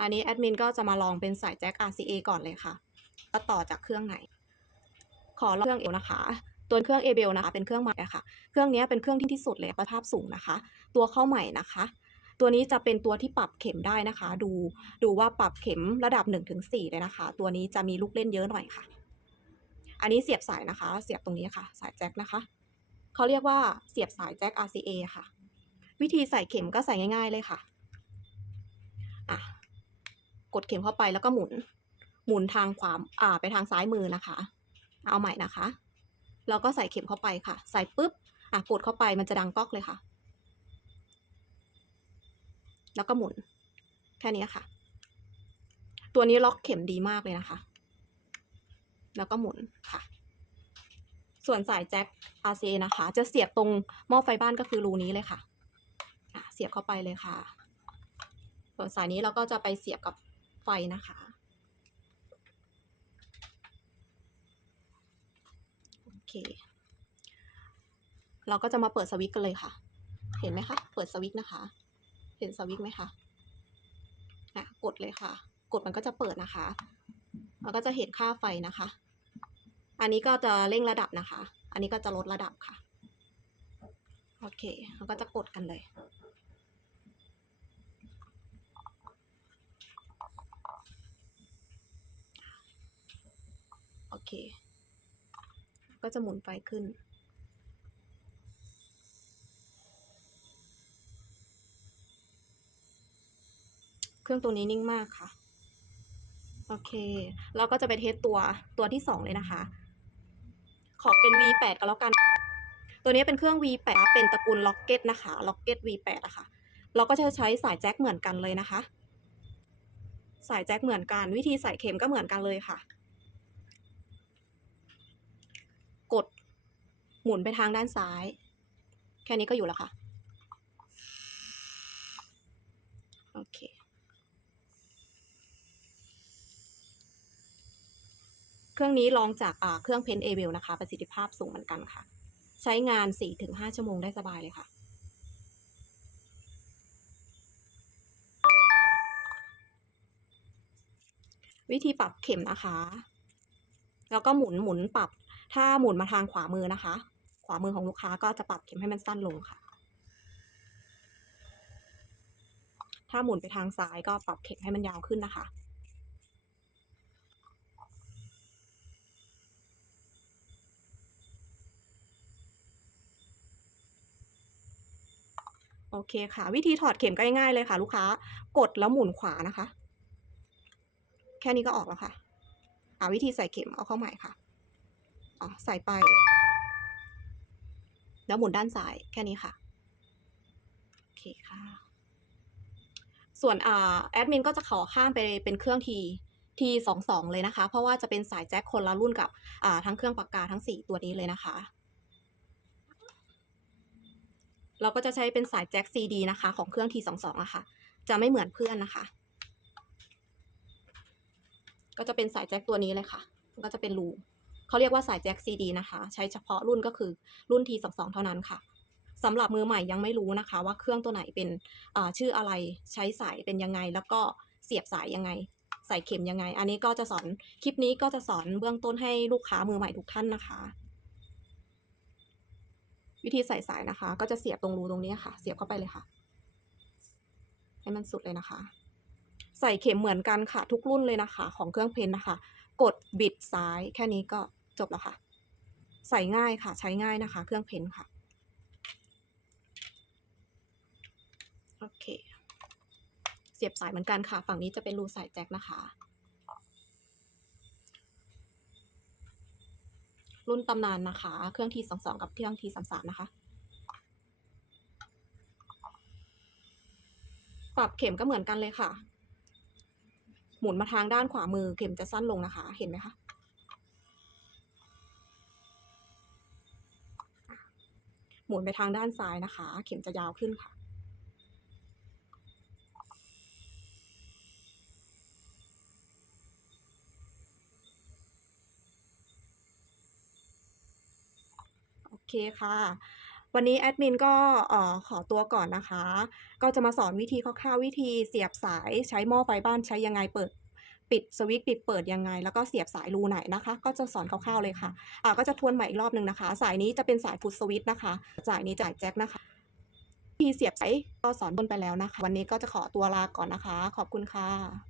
อันนี้แอดมินก็จะมาลองเป็นสายแจ็ค RCA ก่อนเลยค่ะก็ต่อจากเครื่องไหน ขอลองเครื่องเอวนะคะ ตัวเครื่องเอเบลนะคะเป็นเครื่องใหม่ค่ะ เครื่องนี้เป็นเครื่องที่ที่สุดเลยประภาพสูงนะคะ ตัวเข้าใหม่นะคะ ตัวนี้จะเป็นตัวที่ปรับเข็มได้นะคะ ดูดูว่าปรับเข็มระดับ 1-4เลยนะคะ ตัวนี้จะมีลูกเล่นเยอะหน่อยค่ะ อันนี้เสียบสายนะคะ เสียบตรงนี้ค่ะ สายแจ็คนะคะเขาเรียกว่าเสียบสายแจ็ค RCA ค่ะ วิธีใส่เข็มก็ใส่ง่าย ๆเลยค่ะอะ กดเข็มเข้าไปแล้วก็หมุน หมุนทางขวาอ่าไปทางซ้ายมือนะคะ เอาใหม่นะคะแล้วก็ใส่เข็มเข้าไปค่ะ ใส่ปุ๊บอะกดเข้าไปมันจะดังก๊อกเลยค่ะ แล้วก็หมุน แค่นี้ค่ะ ตัวนี้ล็อกเข็มดีมากเลยนะคะ แล้วก็หมุนค่ะ ส่วนสายแจ็ค RCA นะคะ จะเสียบตรงหม้อไฟบ้านก็คือรูนี้เลยค่ะอะเสียบเข้าไปเลยค่ะ ส่วนสายนี้เราก็จะไปเสียบกับ ไฟนะคะโอเค เราก็จะมาเปิดสวิตช์กันเลยค่ะ เห็นไหมคะ เปิดสวิตช์นะคะ เห็นสวิตช์ไหมคะอะกดเลยค่ะ กดมันก็จะเปิดนะคะเราก็จะเห็นค่าไฟนะคะ อันนี้ก็จะเร่งระดับนะคะ อันนี้ก็จะลดระดับค่ะ โอเคเราก็จะกดกันเลย เค ก็จะหมุนไฟขึ้น เครื่องตัวนี้นิ่งมากค่ะ โอเค เราก็จะไปเทสตัวตัวที่สองเลยนะคะ ขอเป็น V8 ก็แล้วกัน ตัวนี้เป็นเครื่อง V8 เป็นตระกูล Rocket นะคะ Rocket V8 อะค่ะเราก็จะใช้สายแจ็คเหมือนกันเลยนะคะ สายแจ็คเหมือนกัน วิธีใส่เข็มก็เหมือนกันเลยค่ะ กด หมุนไปทางด้านซ้าย แค่นี้ก็อยู่แล้วค่ะ โอเค เครื่องนี้ลองจากเครื่องเพนเอเวลนะคะ ประสิทธิภาพสูงเหมือนกันค่ะ ใช้งาน 4-5 ชั่วโมงได้สบายเลยค่ะวิธีปรับเข็มนะคะ แล้วก็หมุนหมุนปรับ ถ้าหมุนมาทางขวามือนะคะ วามือของลูกค้าก็จะปรับเข็มให้มันสั้นลงค่ะ ถ้าหมุนไปทางซ้ายก็ปรับเข็มให้มันยาวขึ้นนะคะโอเคค่ะ วิธีถอดเข็มก็ง่ายเลยค่ะ ลูกค้ากดแล้วหมุนขวานะคะ แค่นี้ก็ออกแล้วค่ะ อ่าวิธีใส่เข็มเอาเข้าใหม่ค่ะอ๋อใส่ไป แล้วหมุนด้านซ้ายแค่นี้ค่ะ โอเคค่ะ ส่วนอ่าแอดมินก็จะขอข้ามไปเป็นเครื่องทีทีสองสองเลยนะคะ เพราะว่าจะเป็นสายแจ็คคนละรุ่นกับอ่าทั้งเครื่องปากกาทั้งสี่ตัวนี้เลยนะคะ เราก็จะใช้เป็นสายแจ็ค CD นะคะ ของเครื่อง T22 อะค่ะ จะไม่เหมือนเพื่อนนะคะ ก็จะเป็นสายแจ็คตัวนี้เลยค่ะ ก็จะเป็นรู เขาเรียกว่าสายแจ็ค CD นะคะ ใช้เฉพาะรุ่นก็คือรุ่น T22 เท่านั้นค่ะสำหรับมือใหม่ยังไม่รู้นะคะ ว่าเครื่องตัวไหนเป็นชื่ออะไรใช้สายเป็นยังไง แล้วก็เสียบสายยังไง ใส่เข็มยังไง อันนี้ก็จะสอนคลิปนี้ก็จะสอนเบื้องต้นให้ลูกค้ามือใหม่ทุกท่านนะคะ วิธีใส่สายนะคะ ก็จะเสียบตรงรูตรงนี้ค่ะ เสียบเข้าไปเลยค่ะ ให้มันสุดเลยนะคะ ใส่เข็มเหมือนกันค่ะ ทุกรุ่นเลยนะคะ ของเครื่องเพนนะคะ กดบิดซ้ายแค่นี้ก็ จบแล้วค่ะ ใส่ง่ายค่ะ ใช้ง่ายนะคะ เครื่องเพ้นค่ะ โอเค เสียบสายเหมือนกันค่ะ ฝั่งนี้จะเป็นรูสายแจ็คนะคะ รุ่นตำนานนะคะ เครื่องทีสองสองกับเครื่องทีสามสามนะคะปรับเข็มก็เหมือนกันเลยค่ะ หมุนมาทางด้านขวามือเข็มจะสั้นลงนะคะ เห็นไหมคะ หมุนไปทางด้านซ้ายนะคะ เข็มจะยาวขึ้นค่ะ โอเคค่ะ วันนี้แอดมินก็ขอตัวก่อนนะคะ ก็จะมาสอนวิธีคร่าวๆวิธีเสียบสายใช้หม้อไฟบ้านใช้ยังไงเปิด ปิดสวิตช์ปิดเปิดยังไง แล้วก็เสียบสายรูไหนนะคะ ก็จะสอนคร่าวๆเลยค่ะอ่าก็จะทวนใหม่อีกรอบหนึ่งนะคะ สายนี้จะเป็นสายฟุตสวิตช์นะคะสายนี้จ่ายแจ็คนะคะที่เสียบสายก็สอนบนไปแล้วนะคะ วันนี้ก็จะขอตัวลาก่อนนะคะ ขอบคุณค่ะ